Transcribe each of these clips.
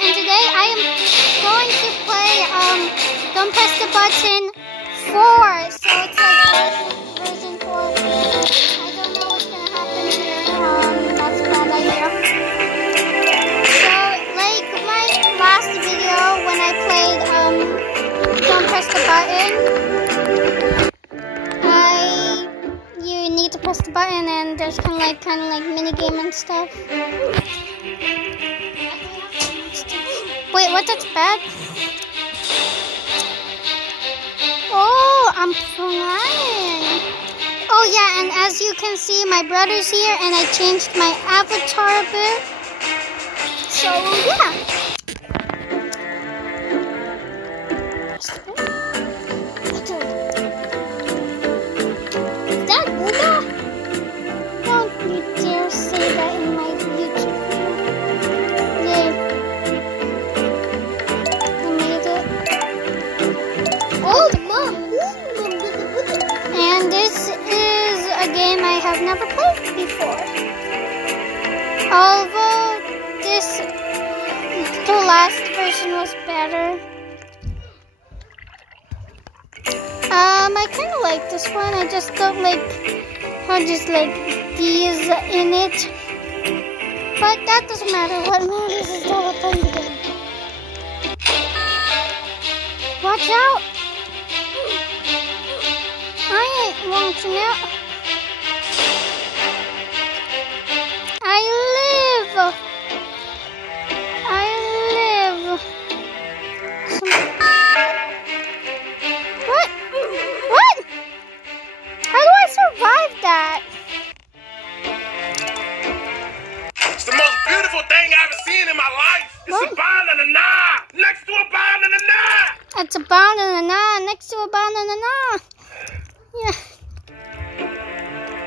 and today I am going to play Don't Press the Button 4. So it's like version 4. I don't know what's gonna happen here. That's a bad idea. So like my last video when I played Don't Press the Button, you need to press the button and there's kind of like mini game and stuff. Wait, what? That's bad? Oh, I'm flying. Oh yeah, and as you can see, my brother's here, and I changed my avatar a bit. So yeah. Is that Booga? Don't you dare say that in my YouTube video. Yay. And this is a game I have never played before. Although the last version was better. I kind of like this one. I just don't like how just like these in it. But that doesn't matter. What matters is that we're playing the game. Watch out! I ain't watching out. I live. What? What? How do I survive that? It's the most beautiful thing I've ever seen in my life. It's what? A banana next to a banana. It's a banana next to a banana. Yeah.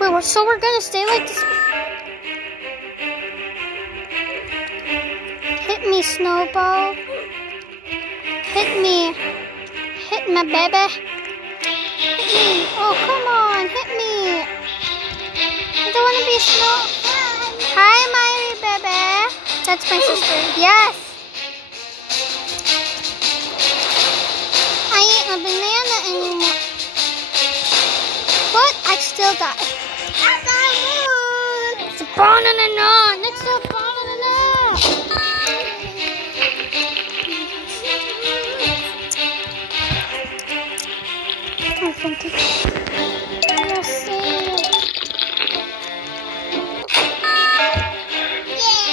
Wait, so we're gonna stay like this? Hit me, Snowball. Hit me. Hit my baby. Hit me. Oh, come on. Hit me. I don't want to be Snow. Hi, my baby. That's my sister. Yes. I ain't a banana anymore. What? I still got it. It's a banana next to a banana. I think it's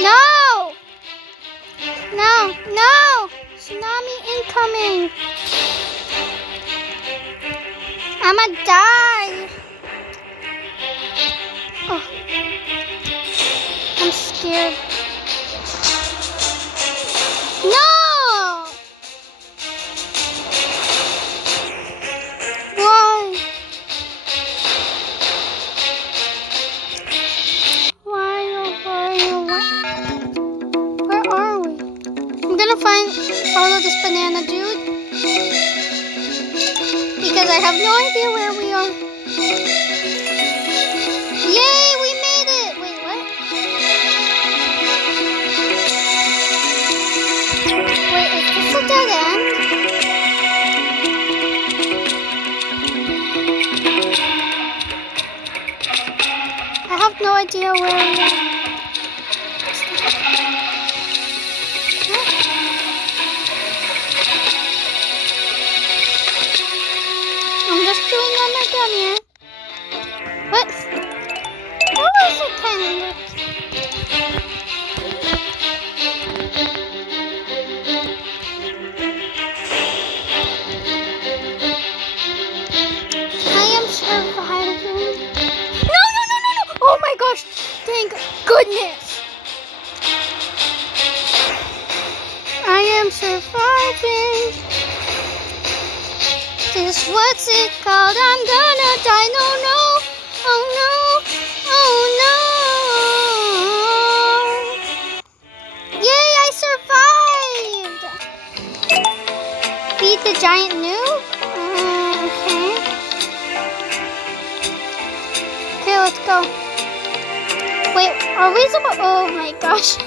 No! No! No! Tsunami incoming! I'ma die! Oh. I'm scared. No! Why? Where are we? I'm gonna follow this banana dude. Because I have no idea where we are. Yay, we made it! Wait, what? Wait, is this a dead end? I have no idea where we are. I'm just doing what I've done here. What? What was it kind of? I am surviving. No! Oh my gosh! Thank goodness! I am surviving. This what's it called? I'm gonna die. No. Oh no. Yay, I survived. Beat the giant noob? Okay. Okay, let's go. Wait, are we supposed? Oh my gosh.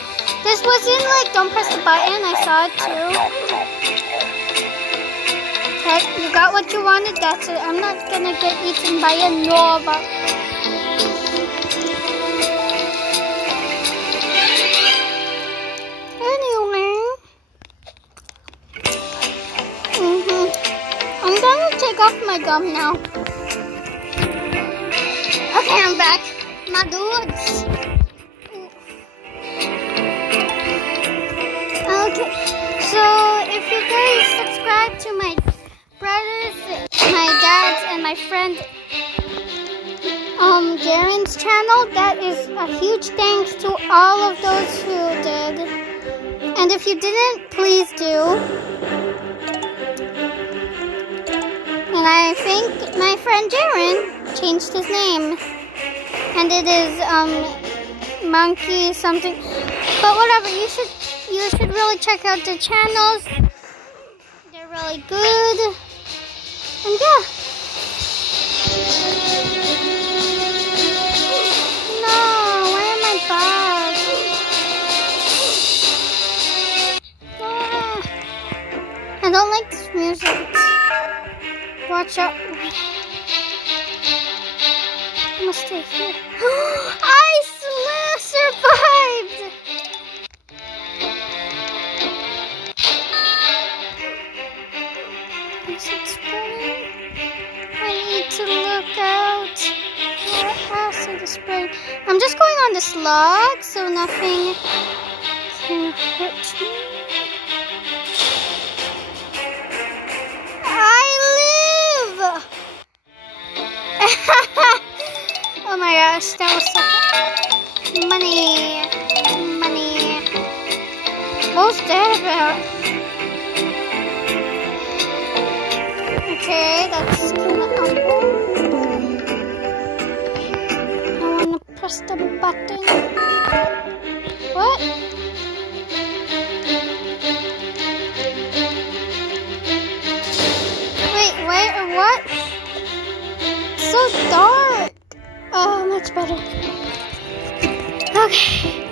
This was in like Don't Press the Button. I saw it too. Okay, you got what you wanted. That's it. I'm not gonna get eaten by a Nova. Anyway. I'm gonna take off my gum now. Okay, I'm back. My dudes. Okay, so if you guys subscribe to my brothers, my dad's, and my friend Darren's channel, that is a huge thanks to all of those who did. And if you didn't, please do. And I think my friend Darren changed his name. And it is Monkey something. But whatever, you should really check out the channels. They're really good. And yeah. No, where am I back? I don't like this music. Watch out. I must stay here. I survived! Is it spreading? I need to look out. Where else is it spreading? I'm just going on this log so nothing can hurt me. Oh my gosh, that was so fun. Money. What was that about? Okay, that's kind of awful. I want to press the button. What? Wait, what? It's so dark. Oh, much better. Okay.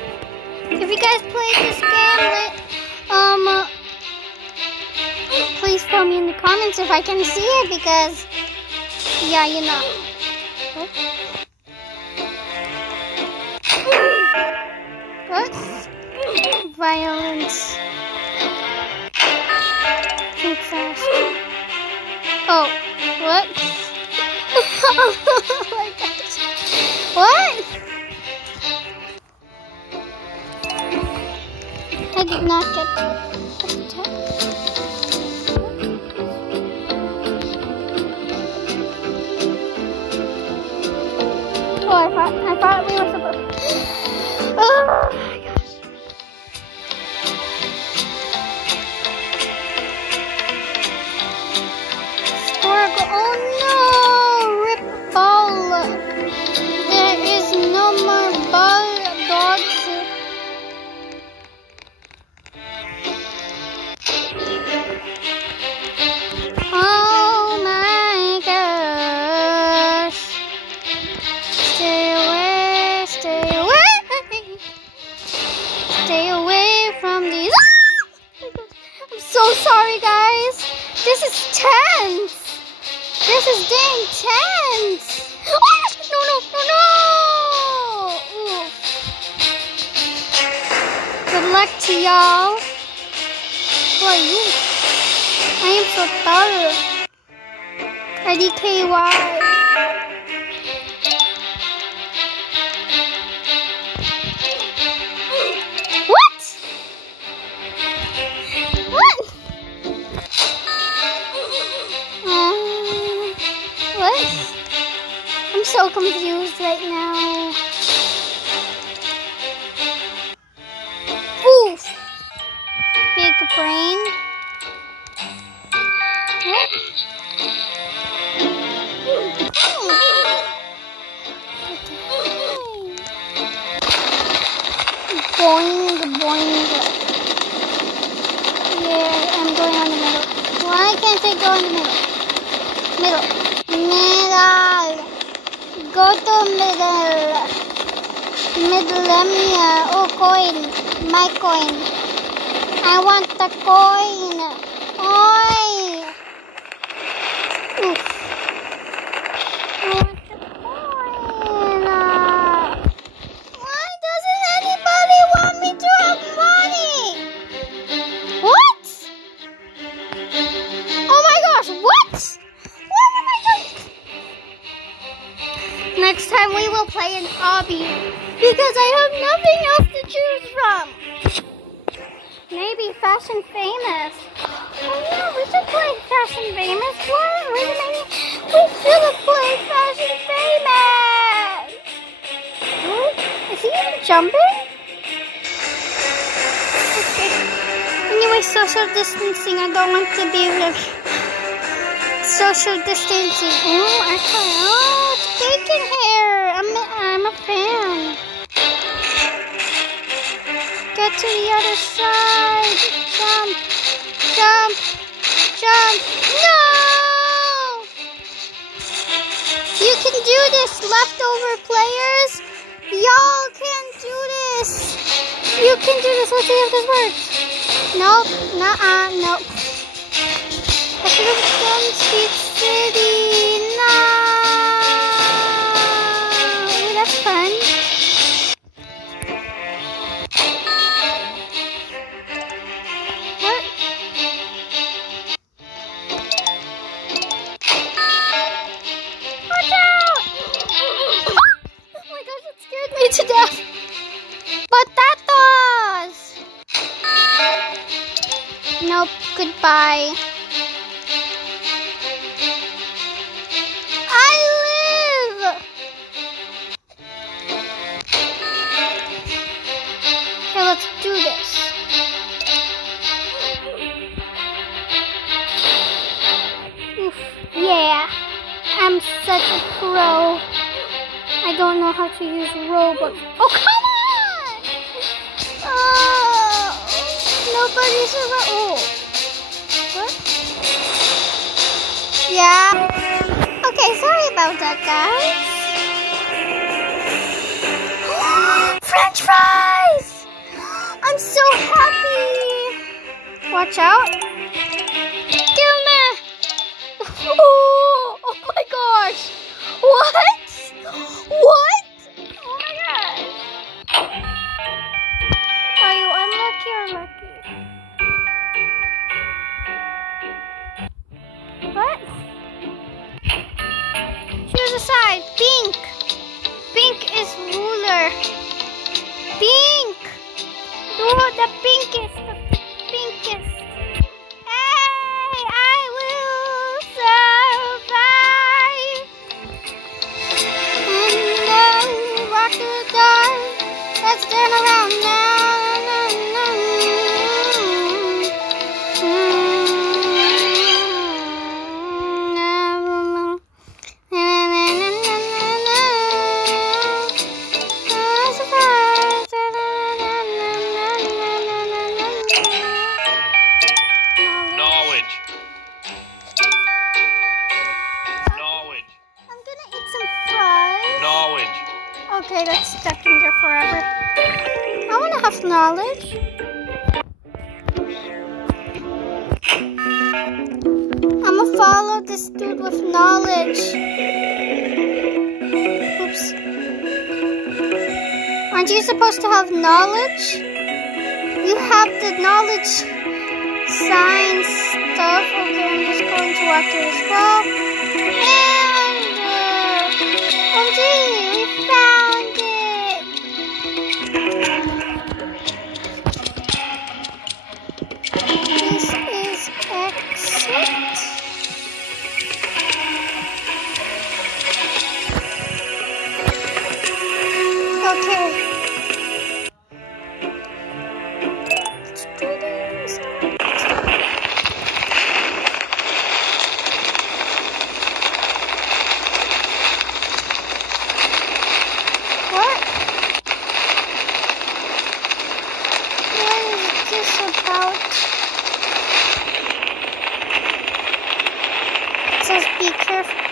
If you guys played this game, please tell me in the comments if I can see it because, yeah, you know. What? Violence. Think fast. Oh, what? Oh my gosh. What? I did not get attacked. Oh, I thought we were supposed to. Oh my gosh. Sparkle. Oh no! Rip ball. There is no more ball dogs. Oh my gosh. Stay away, stay away. Stay away from these. I'm so sorry, guys. This is tense. This is dang tense. Oh, no. Ooh. Good luck to y'all. Who are you? I am so tired. IDKY. What? What? What? I'm so confused right now. Oof. Big brain. What? Boing, boing. Yeah, I'm going on the middle. Why can't I go in the middle? Middle. Go to middle. Middlemia. Oh, coin. my coin. I want the coin. Oi. Oof. I want the coin. Why doesn't anybody want me to have money? What? Oh my gosh, what? What am I doing? Next time we will play an obby because I have nothing else to choose from. Maybe Fashion Famous. Oh yeah, we should play Fashion Famous. What? Wait a minute. We should have played Fashion Famous. What? Is he even jumping? Okay. Anyway, social distancing. I don't want to be with social distancing. Oh, actually, it's bacon hair. I'm a fan. Get to the other side. Jump. Jump. Jump. No! You can do this, leftover players. Y'all can do this. You can do this. Let's see if this works. Nope. Nuh-uh. Nope. I should have done Speed City. No. Ooh, that's fun. What? Watch out! Oh my gosh, it scared me to death. Potatoes! Nope, goodbye. I live! Okay, let's do this. Oof, yeah, I'm such a pro. I don't know how to use Robux. Oh, come on! Oh, nobody's around. Oh, what? Yeah. Okay, sorry about that, guys. French fries! I'm so happy. Watch out. Gilmer! Oh my gosh! What? What? Oh my gosh! Are you unlucky or lucky? What? Choose a side. Pink. Pink is ruler. Pink. Do the pinkest. The pinkest. Hey, I will survive. And now, rock the die. Let's turn around now. Okay, that's stuck in there forever. I want to have knowledge. I'm gonna follow this dude with knowledge. Oops. Aren't you supposed to have knowledge? You have the knowledge science stuff. Okay, I'm just going to walk here as well. And, oh gee, we found it. This is exit. Okay. Let's do this. What? What is this about? It says be careful.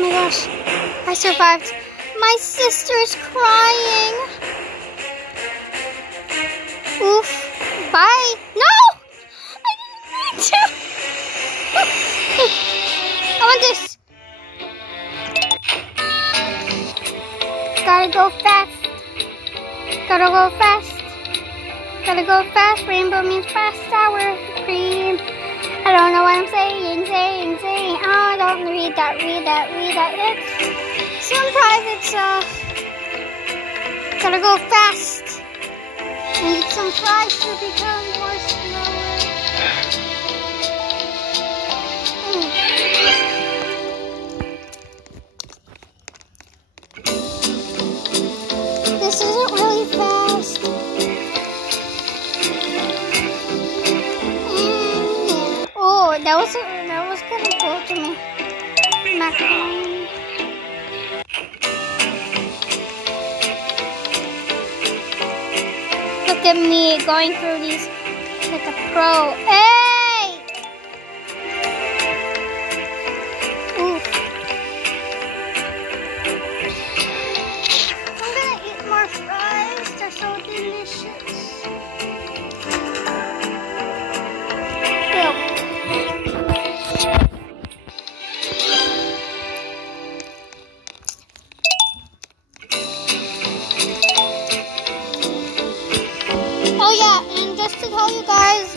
Oh my gosh. I survived. My sister's crying. Oof. Bye. No! I didn't mean to. I want this. Gotta go fast. Gotta go fast. Gotta go fast. Rainbow means fast sour cream. I don't know what I'm saying. Oh, don't read that. It's some private stuff. Gotta go fast. Need some fries to become more slower. This isn't really fast. Oh, that was kind of cool to me. Macaroni. Look at me going through these like a pro. Hey! Oof. I'm gonna eat more fries. They're so delicious. Ew. Oh yeah, and just to tell you guys,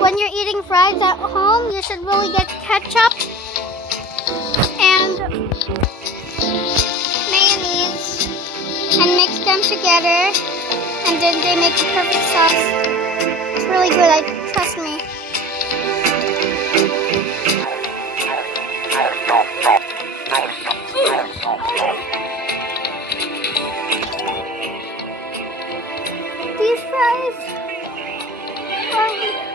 when you're eating fries at home, you should really get ketchup and mayonnaise and mix them together, and then they make the perfect sauce. It's really good, trust me. These fries are weird.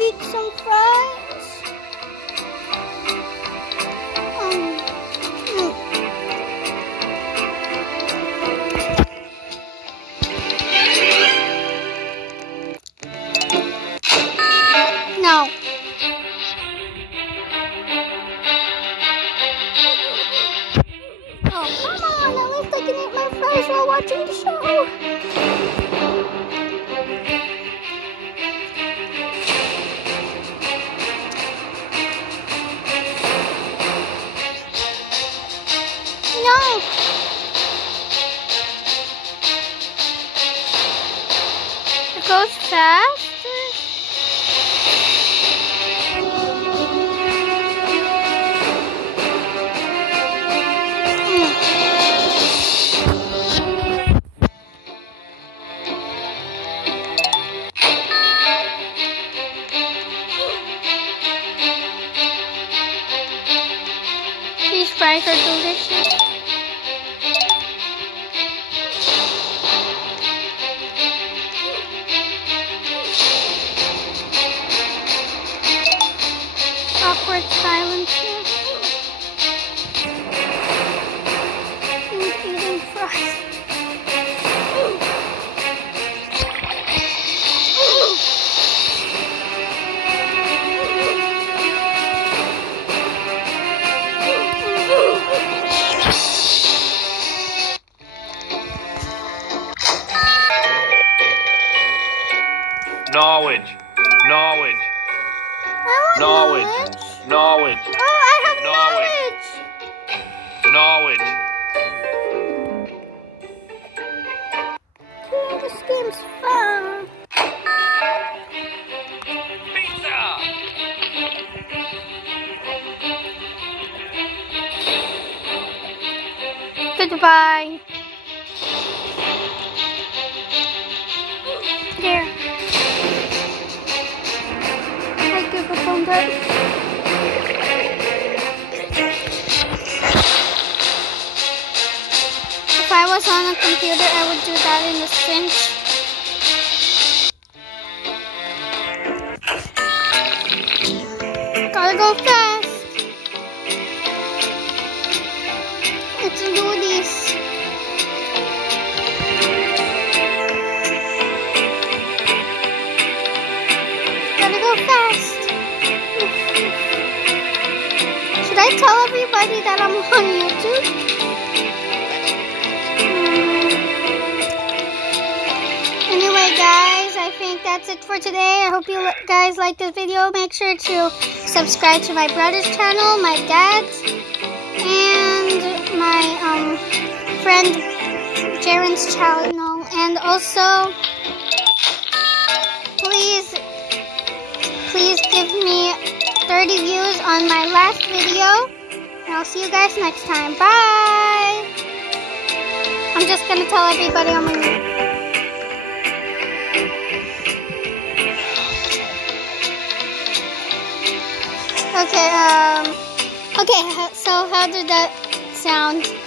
Eat some fries. No. Oh, come on. At least I can eat my fries while watching the show. No. It goes fast. These fries are delicious. Awkward silences. Eating fries. Knowledge. I want knowledge. Oh, I have knowledge. Yeah, this game's fun. Goodbye. There. I give up on that. If I was on a computer, I would do that in a cinch. I tell everybody that I'm on YouTube? Anyway, guys, I think that's it for today. I hope you guys like this video. Make sure to subscribe to my brother's channel, my dad's, and my friend Jaren's channel. And also, please give me 30 views on my last video. And I'll see you guys next time. Bye! I'm just gonna tell everybody on my YouTube. Okay, so how did that sound?